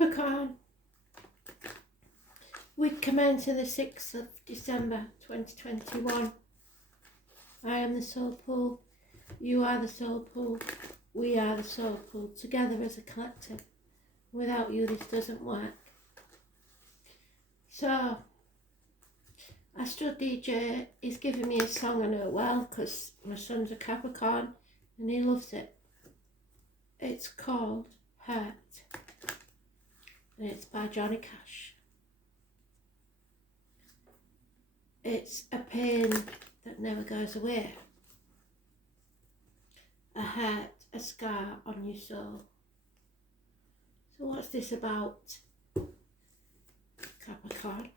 Capricorn, we commence on the 6th of December 2021. I am the soul pool, you are the soul pool, we are the soul pool, together as a collective. Without you this doesn't work. So, Astro DJ is giving me a song I know well because my son's a Capricorn and he loves it. It's called Hurt and it's by Johnny Cash. It's a pain that never goes away. A hurt, a scar on your soul. So what's this about, Capricorn?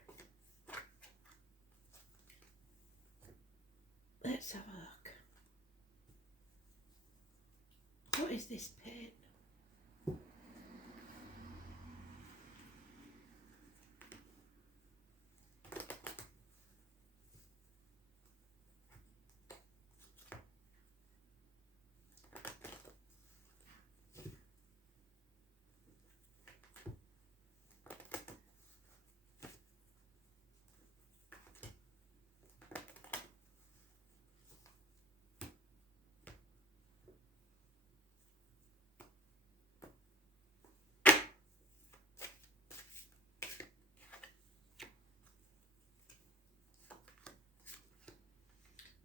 Let's have a look. What is this pain?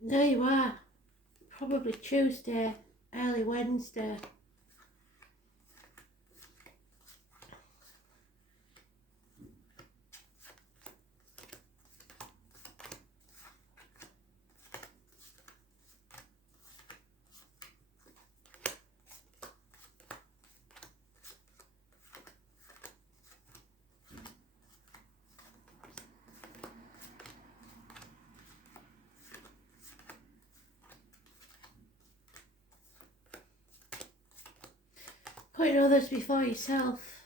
There you are, probably Tuesday, early Wednesday. Putting others before yourself.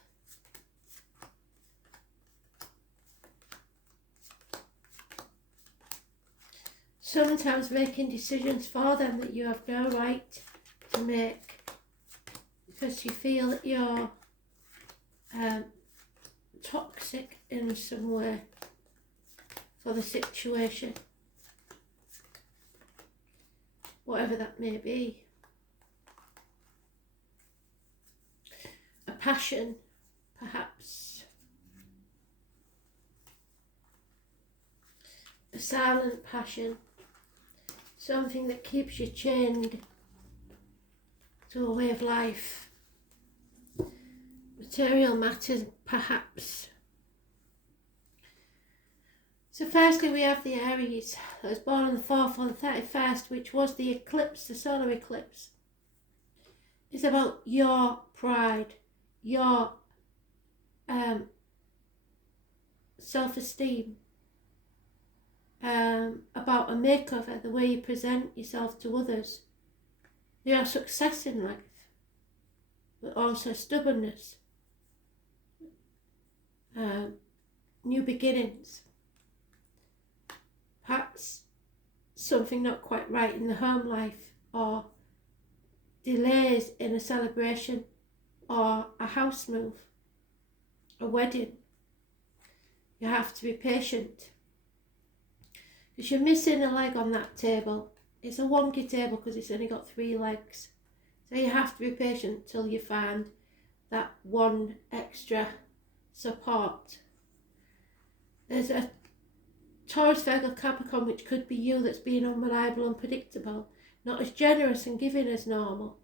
Sometimes making decisions for them that you have no right to make because you feel that you're toxic in some way for the situation, whatever that may be. A passion, perhaps. A silent passion. Something that keeps you chained to a way of life. Material matters, perhaps. So firstly we have the Aries that was born on the 4th or the 31st, which was the eclipse, the solar eclipse. It's about your pride, your self-esteem, about a makeover, the way you present yourself to others, your success in life, but also stubbornness, new beginnings, perhaps something not quite right in the home life, or delays in a celebration, or a house move, a wedding. You have to be patient because you're missing a leg on that table. It's a wonky table because it's only got 3 legs. So you have to be patient till you find that one extra support. There's a Taurus, Virgo, Capricorn, which could be you, that's being unreliable, unpredictable, not as generous and giving as normal,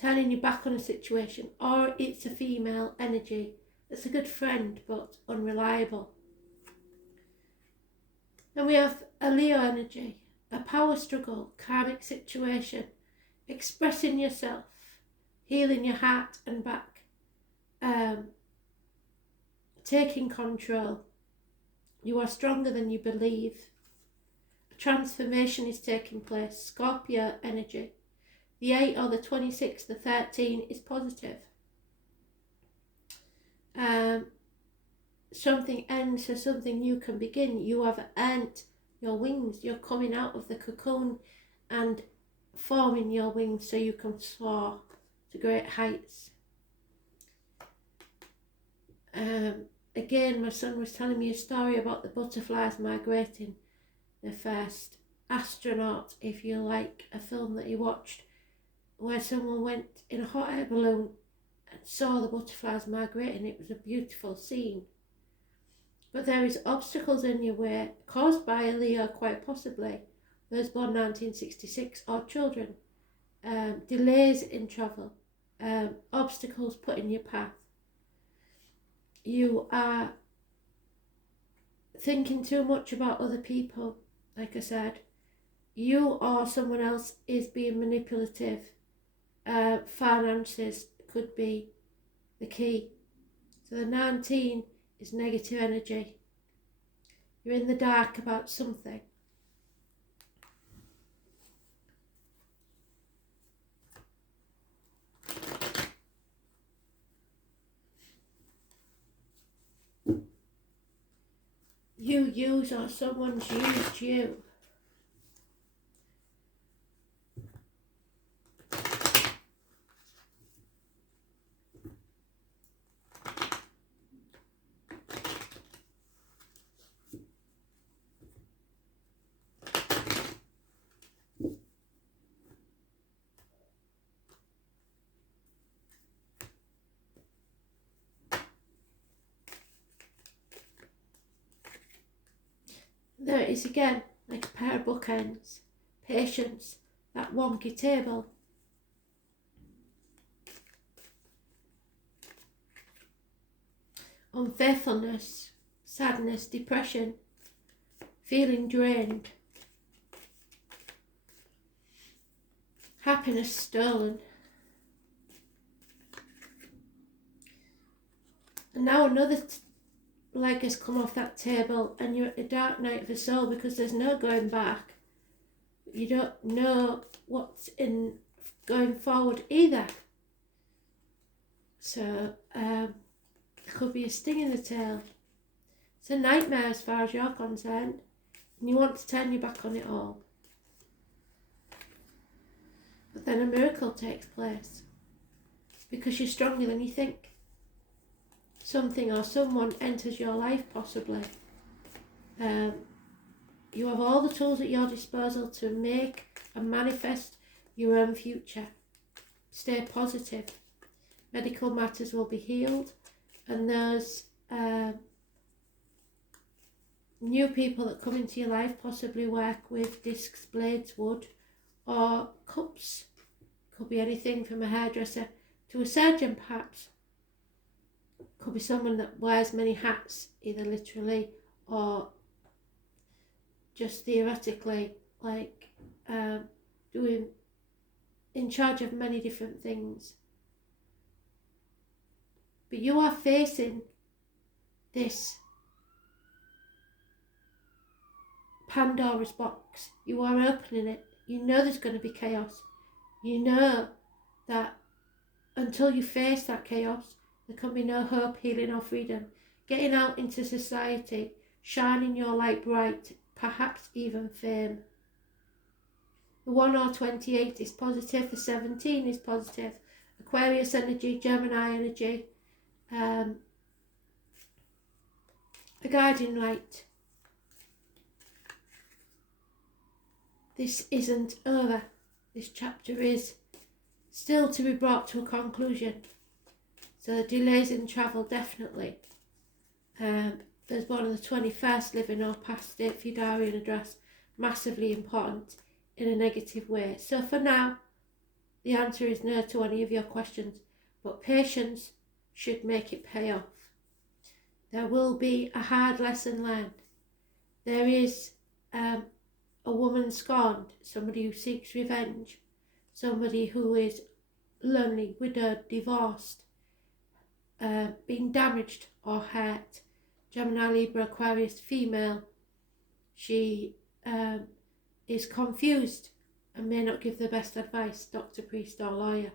turning you back on a situation. Or it's a female energy that's a good friend but unreliable. Then we have a Leo energy, a power struggle, karmic situation, expressing yourself, healing your heart and back, taking control. You are stronger than you believe. A transformation is taking place. Scorpio energy. The 8 or the 26, the 13 is positive. Something ends so something new can begin. You have earned your wings. You're coming out of the cocoon and forming your wings so you can soar to great heights. Again, my son was telling me a story about the butterflies migrating. The first astronaut, if you like, a film that he watched where someone went in a hot air balloon and saw the butterflies migrating. It was a beautiful scene. But there is obstacles in your way caused by a Leo, quite possibly, those born 1966, or children. Delays in travel, obstacles put in your path. You are thinking too much about other people, like I said. You or someone else is being manipulative. Finances could be the key. So the 19 is negative energy. You're in the dark about something. You use or someone's used you. There it is again, like a pair of bookends. Patience, that wonky table. Unfaithfulness, sadness, depression, feeling drained. Happiness stolen. And now another leg has come off that table and you're at the dark night of the soul because there's no going back. You don't know what's in going forward either. So there could be a sting in the tail. It's a nightmare as far as you're concerned, and you want to turn your back on it all. But then a miracle takes place because you're stronger than you think. Something or someone enters your life, possibly. You have all the tools at your disposal to make and manifest your own future. Stay positive. Medical matters will be healed, and those new people that come into your life possibly work with discs, blades, wood, or cups. Could be anything from a hairdresser to a surgeon, perhaps. Could be someone that wears many hats, either literally or just theoretically, like doing in charge of many different things. But you are facing this Pandora's box. You are opening it. You know there's going to be chaos. You know that until you face that chaos, there can be no hope, healing or freedom. Getting out into society, shining your light bright, perhaps even fame. The 1 or 28 is positive, the 17 is positive. Aquarius energy, Gemini energy, a guiding light. This isn't over. This chapter is still to be brought to a conclusion. So the delays in travel, definitely. There's one on the 21st, living or past date for your diary and address, massively important in a negative way. So for now, the answer is no to any of your questions, but patience should make it pay off. There will be a hard lesson learned. There is a woman scorned, somebody who seeks revenge, somebody who is lonely, widowed, divorced, being damaged or hurt. Gemini, Libra, Aquarius, female. She is confused and may not give the best advice, doctor, priest or lawyer.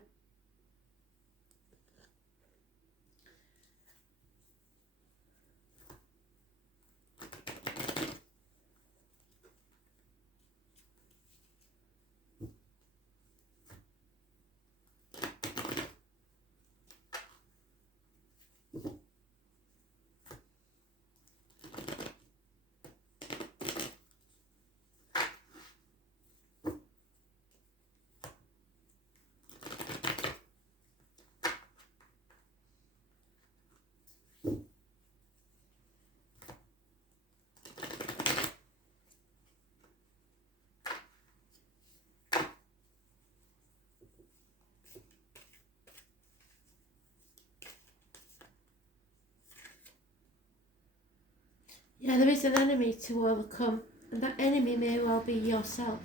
Yeah, there is an enemy to overcome, and that enemy may well be yourself,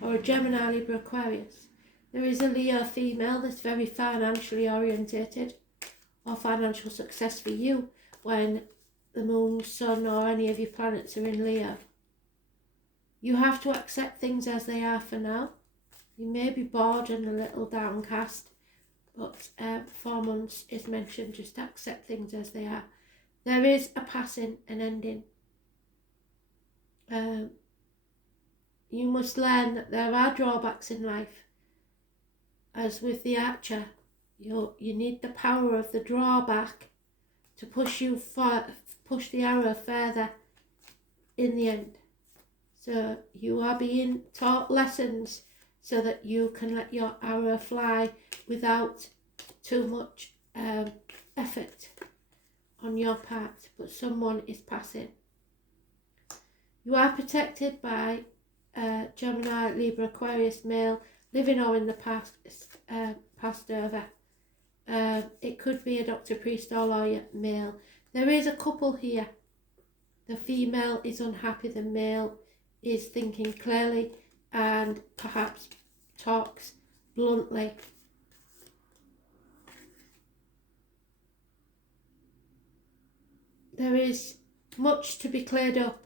or a Gemini, Libra, Aquarius. There is a Leo female that's very financially orientated, or financial success for you when the moon, sun, or any of your planets are in Leo. You have to accept things as they are for now. You may be bored and a little downcast, but 4 months is mentioned. Just accept things as they are. There is a passing, an ending. You must learn that there are drawbacks in life. As with the archer, you need the power of the drawback to push the arrow further in the end. So you are being taught lessons so that you can let your arrow fly without too much effort on your part, but someone is passing. You are protected by Gemini, Libra, Aquarius male, living or in the past, passed over. It could be a doctor, priest or lawyer male. There is a couple here. The female is unhappy, the male is thinking clearly and perhaps talks bluntly. There is much to be cleared up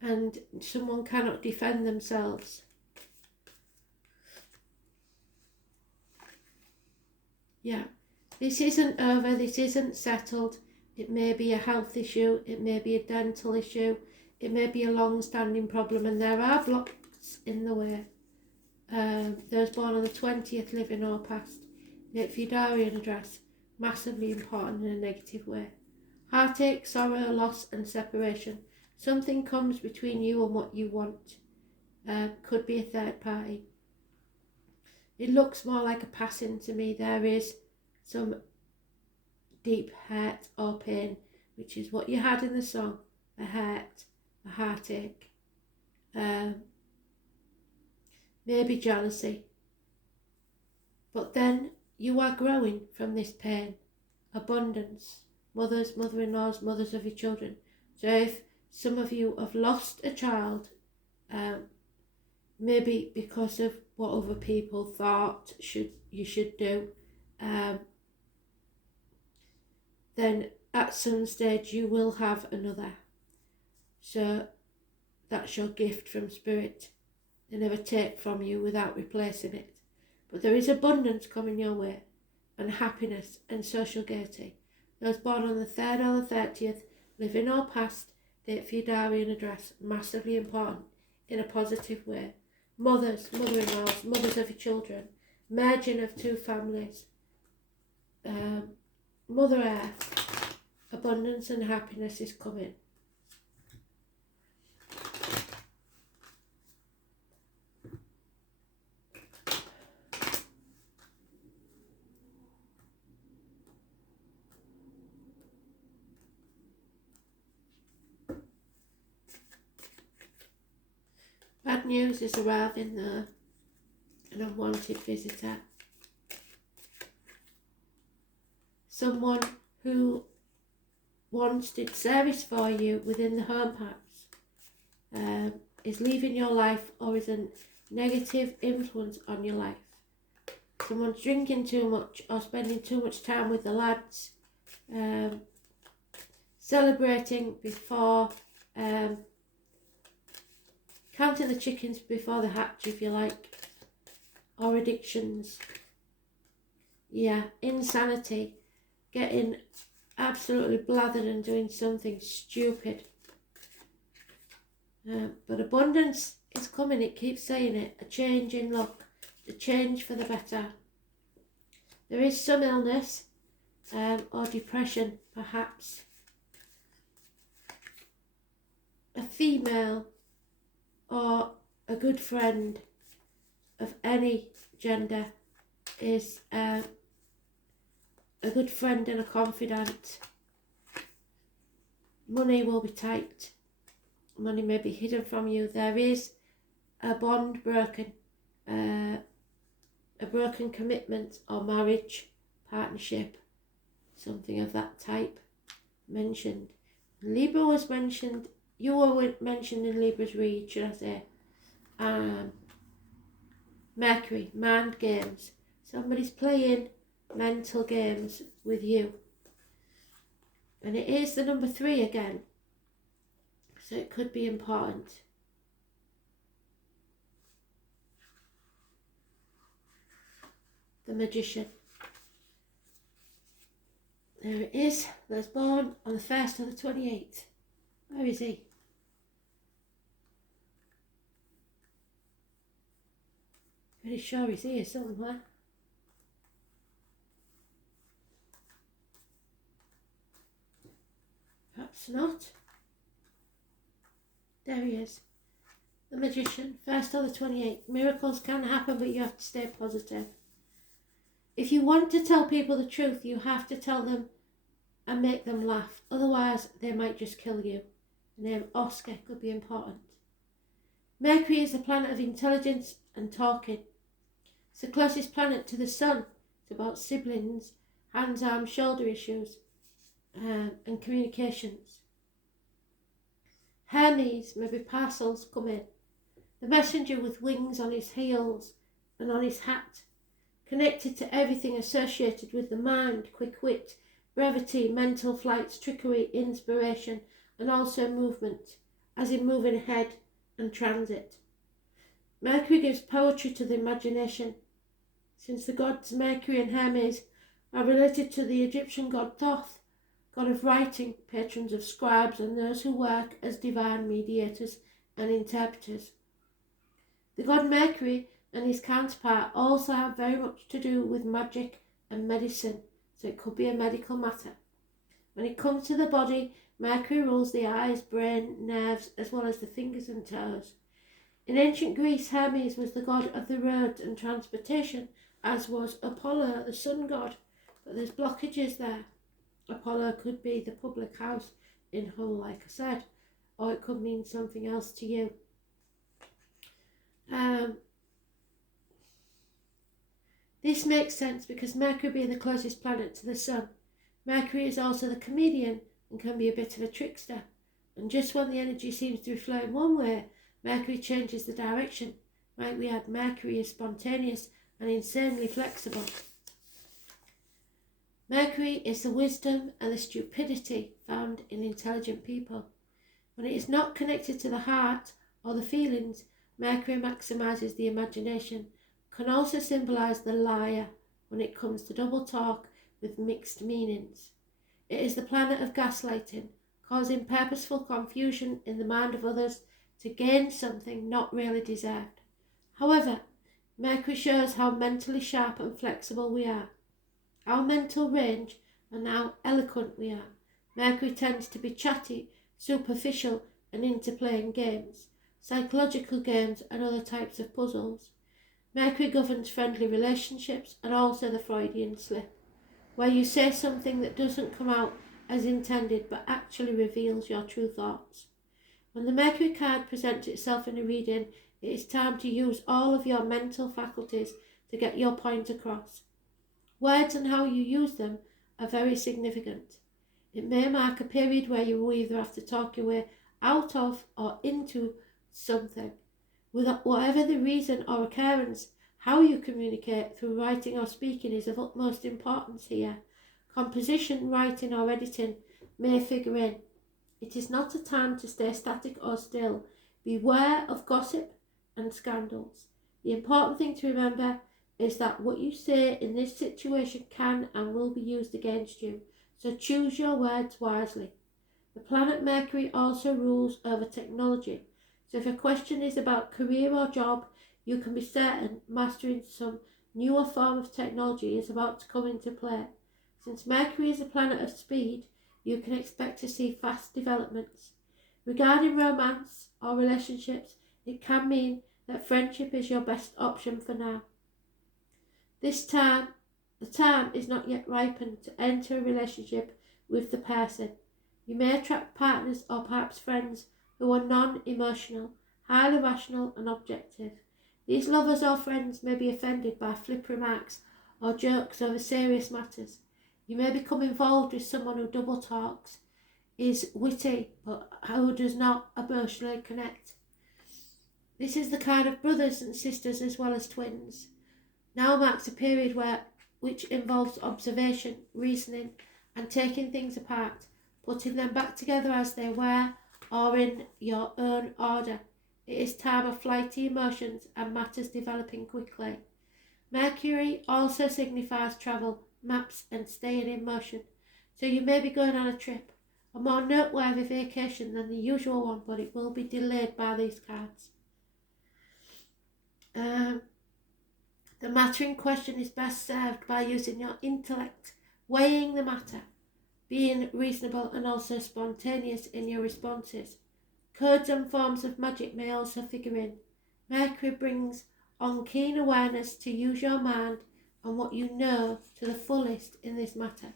and someone cannot defend themselves. Yeah, this isn't over, this isn't settled. It may be a health issue, it may be a dental issue, it may be a long-standing problem, and there are blocks in the way. Those born on the 20th, living or past. Date for your diary and address, massively important in a negative way. Heartache, sorrow, loss and separation. Something comes between you and what you want. Could be a third party. It looks more like a passing to me. There is some deep hurt or pain, which is what you had in the song. A hurt, a heartache. Maybe jealousy. But then you are growing from this pain. Abundance. Mothers, mother-in-laws, mothers of your children. So if some of you have lost a child, maybe because of what other people thought you should do, then at some stage you will have another. So that's your gift from spirit. They never take from you without replacing it. But there is abundance coming your way, and happiness and social gaiety. Those born on the 3rd or the 30th, living or past, date for your diary and address, massively important in a positive way. Mothers, mother-in-laws, mothers of your children, merging of two families. Mother Earth, abundance and happiness is coming. Bad news is arriving there, an unwanted visitor. Someone who once did service for you within the home perhaps is leaving your life or is a negative influence on your life. Someone's drinking too much or spending too much time with the lads, celebrating before, counting the chickens before the hatch, if you like, or addictions. Yeah, insanity, getting absolutely blathered and doing something stupid. But abundance is coming, it keeps saying it, a change in luck, a change for the better. There is some illness or depression perhaps. A female or a good friend of any gender is a good friend and a confidant. Money will be tight. Money may be hidden from you. There is a bond broken, a broken commitment or marriage, partnership, something of that type mentioned. Libra was mentioned, you were mentioned in Libra's read, should I say. Mercury, mind games. Somebody's playing mental games with you. And it is the number 3 again. So it could be important. The Magician. There it is. There's born on the 1st or the 28th. Where is he? Pretty sure he's here somewhere. Perhaps not. There he is. The Magician, 1st or the 28th. Miracles can happen, but you have to stay positive. If you want to tell people the truth, you have to tell them and make them laugh. Otherwise, they might just kill you. The name Oscar could be important. Mercury is the planet of intelligence and talking. It's the closest planet to the Sun. It's about siblings, hands, arms, shoulder issues, and communications. Hermes, maybe parcels come in. The messenger with wings on his heels and on his hat. Connected to everything associated with the mind, quick wit, brevity, mental flights, trickery, inspiration, and also movement, as in moving ahead and transit. Mercury gives poetry to the imagination. Since the gods Mercury and Hermes are related to the Egyptian god Thoth, god of writing, patrons of scribes and those who work as divine mediators and interpreters. The god Mercury and his counterpart also have very much to do with magic and medicine, so it could be a medical matter. When it comes to the body, Mercury rules the eyes, brain, nerves, as well as the fingers and toes. In ancient Greece, Hermes was the god of the roads and transportation, as was Apollo, the sun god, but there's blockages there. Apollo could be the public house in Hull, like I said, or it could mean something else to you. This makes sense because Mercury being the closest planet to the Sun, Mercury is also the comedian and can be a bit of a trickster. And just when the energy seems to be flowing one way, Mercury changes the direction. Right, we had Mercury is spontaneous and insanely flexible. Mercury is the wisdom and the stupidity found in intelligent people. When it is not connected to the heart or the feelings, Mercury maximizes the imagination. Can also symbolize the liar when it comes to double talk with mixed meanings. It is the planet of gaslighting, causing purposeful confusion in the mind of others to gain something not really deserved. However, Mercury shows how mentally sharp and flexible we are, our mental range, and how eloquent we are. Mercury tends to be chatty, superficial, and into playing games, psychological games, and other types of puzzles. Mercury governs friendly relationships and also the Freudian slip, where you say something that doesn't come out as intended but actually reveals your true thoughts. When the Mercury card presents itself in a reading, it is time to use all of your mental faculties to get your point across. Words and how you use them are very significant. It may mark a period where you will either have to talk your way out of or into something. Whatever the reason or occurrence, how you communicate through writing or speaking is of utmost importance here. Composition, writing or editing may figure in. It is not a time to stay static or still. Beware of gossip and scandals. The important thing to remember is that what you say in this situation can and will be used against you, so choose your words wisely. The planet Mercury also rules over technology. So if a question is about career or job, you can be certain mastering some newer form of technology is about to come into play. Since Mercury is a planet of speed, you can expect to see fast developments. Regarding romance or relationships, it can mean that friendship is your best option for now. The time is not yet ripened to enter a relationship with the person. You may attract partners or perhaps friends who are non-emotional, highly rational and objective. These lovers or friends may be offended by flip remarks or jokes over serious matters. You may become involved with someone who double talks. is witty, but who does not emotionally connect. This is the card of brothers and sisters as well as twins. Now marks a period which involves observation, reasoning, and taking things apart, putting them back together as they were or in your own order. It is time of flighty emotions and matters developing quickly. Mercury also signifies travel, maps, and staying in motion, so you may be going on a trip, a more noteworthy vacation than the usual one, but it will be delayed by these cards. The matter in question is best served by using your intellect, weighing the matter, being reasonable and also spontaneous in your responses. Codes and forms of magic may also figure in. Mercury brings on keen awareness to use your mind and what you know to the fullest in this matter.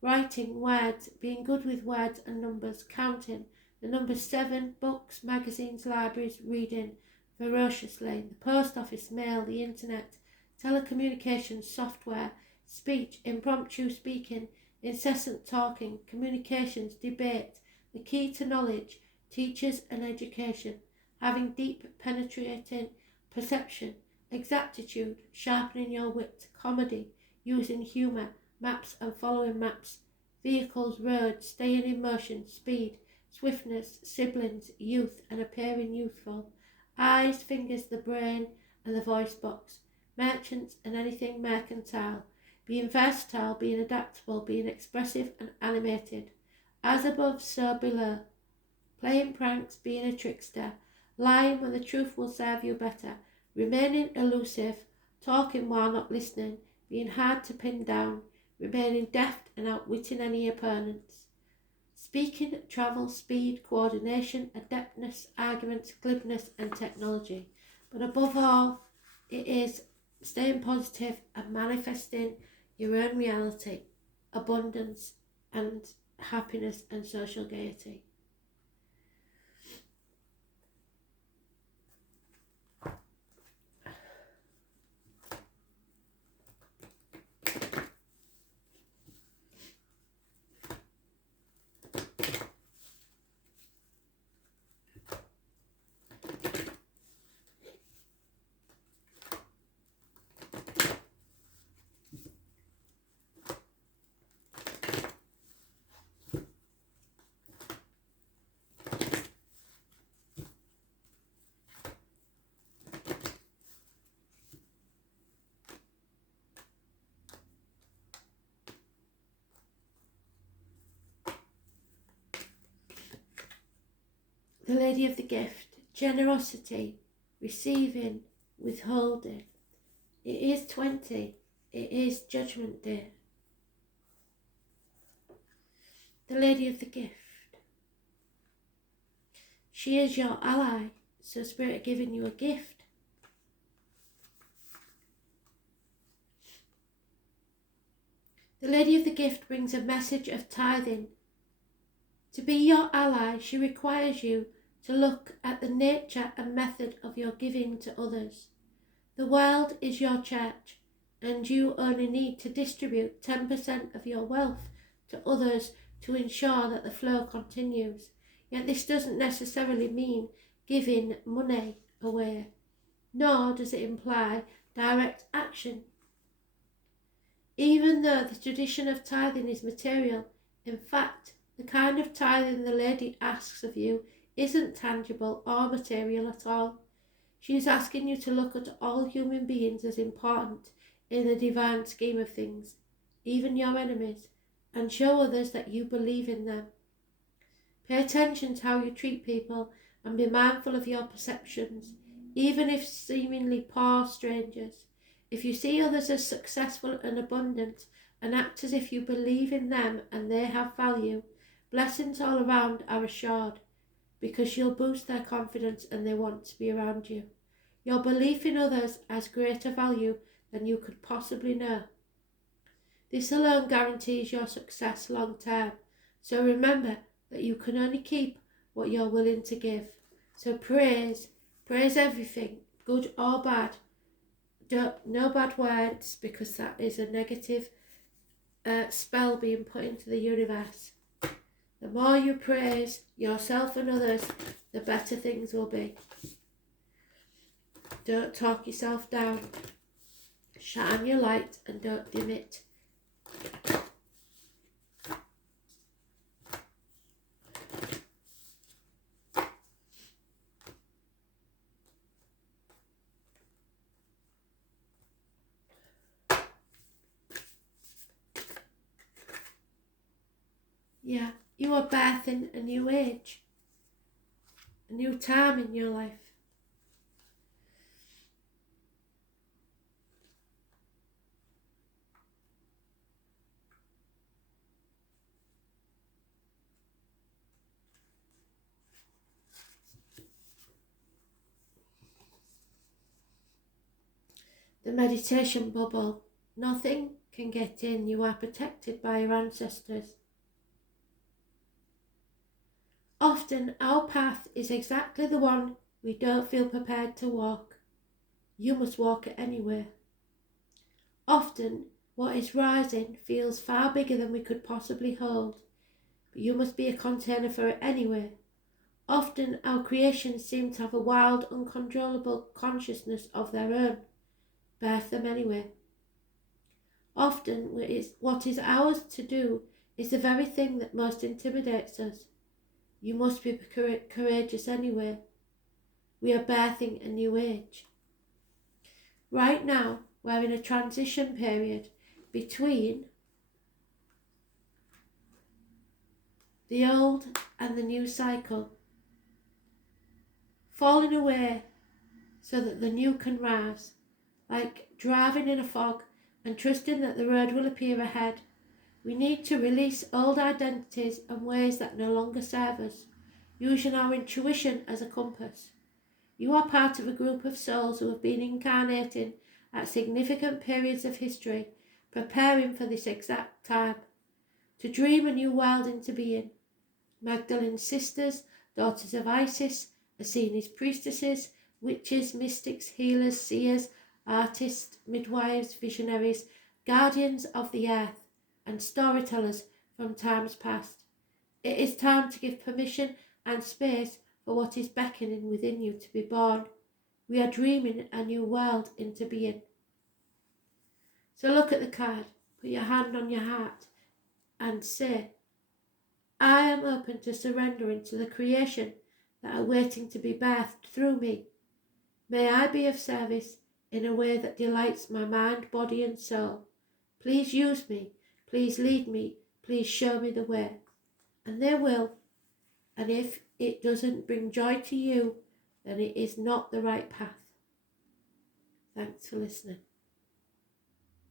Writing, words, being good with words and numbers, counting, the number 7, books, magazines, libraries, reading ferociously, the post office, mail, the internet, telecommunications, software, speech, impromptu speaking, incessant talking, communications, debate, the key to knowledge, teachers and education, having deep penetrating perception, exactitude, sharpening your wit, comedy, using humour, maps and following maps, vehicles, roads, staying in motion, speed, swiftness, siblings, youth and appearing youthful, eyes, fingers, the brain and the voice box, merchants and anything mercantile, being versatile, being adaptable, being expressive and animated, as above so below, playing pranks, being a trickster, lying when the truth will serve you better, remaining elusive, talking while not listening, being hard to pin down, remaining deft and outwitting any opponents. Speaking, travel, speed, coordination, adeptness, arguments, glibness and technology. But above all, it is staying positive and manifesting your own reality, abundance and happiness and social gaiety. The Lady of the Gift, generosity, receiving, withholding. It is 20. It is Judgment Day. The Lady of the Gift. She is your ally, so Spirit giving you a gift. The Lady of the Gift brings a message of tithing. To be your ally, she requires you to look at the nature and method of your giving to others. The world is your church, and you only need to distribute 10% of your wealth to others to ensure that the flow continues. Yet this doesn't necessarily mean giving money away, nor does it imply direct action. Even though the tradition of tithing is material, in fact, the kind of tithing the lady asks of you isn't tangible or material at all. She is asking you to look at all human beings as important in the divine scheme of things, even your enemies, and show others that you believe in them. Pay attention to how you treat people and be mindful of your perceptions, even if seemingly poor strangers. If you see others as successful and abundant and act as if you believe in them and they have value, blessings all around are assured, because you'll boost their confidence and they want to be around you. Your belief in others has greater value than you could possibly know. This alone guarantees your success long term, so remember that you can only keep what you're willing to give. So praise everything, good or bad. No bad words, because that is a negative spell being put into the universe. The more you praise yourself and others, the better things will be. Don't talk yourself down. Shine your light and don't dim it. Yeah, you are birthing a new age, a new time in your life. The meditation bubble. Nothing can get in. You are protected by your ancestors. Often our path is exactly the one we don't feel prepared to walk. You must walk it anyway. Often what is rising feels far bigger than we could possibly hold, but you must be a container for it anyway. Often our creations seem to have a wild, uncontrollable consciousness of their own. Birth them anyway. Often what is ours to do is the very thing that most intimidates us. You must be courageous anyway. We are birthing a new age. Right now, we're in a transition period between the old and the new cycle, falling away so that the new can rise, like driving in a fog and trusting that the road will appear ahead. We need to release old identities and ways that no longer serve us, using our intuition as a compass. You are part of a group of souls who have been incarnating at significant periods of history, preparing for this exact time, to dream a new world into being. Magdalene's sisters, daughters of Isis, Athene's priestesses, witches, mystics, healers, seers, artists, midwives, visionaries, guardians of the earth, and storytellers from times past. It is time to give permission and space for what is beckoning within you to be born. We are dreaming a new world into being. So look at the card, put your hand on your heart and say, I am open to surrendering to the creation that are waiting to be birthed through me. May I be of service in a way that delights my mind, body and soul. Please use me, please lead me, please show me the way. And they will. And if it doesn't bring joy to you, then it is not the right path. Thanks for listening.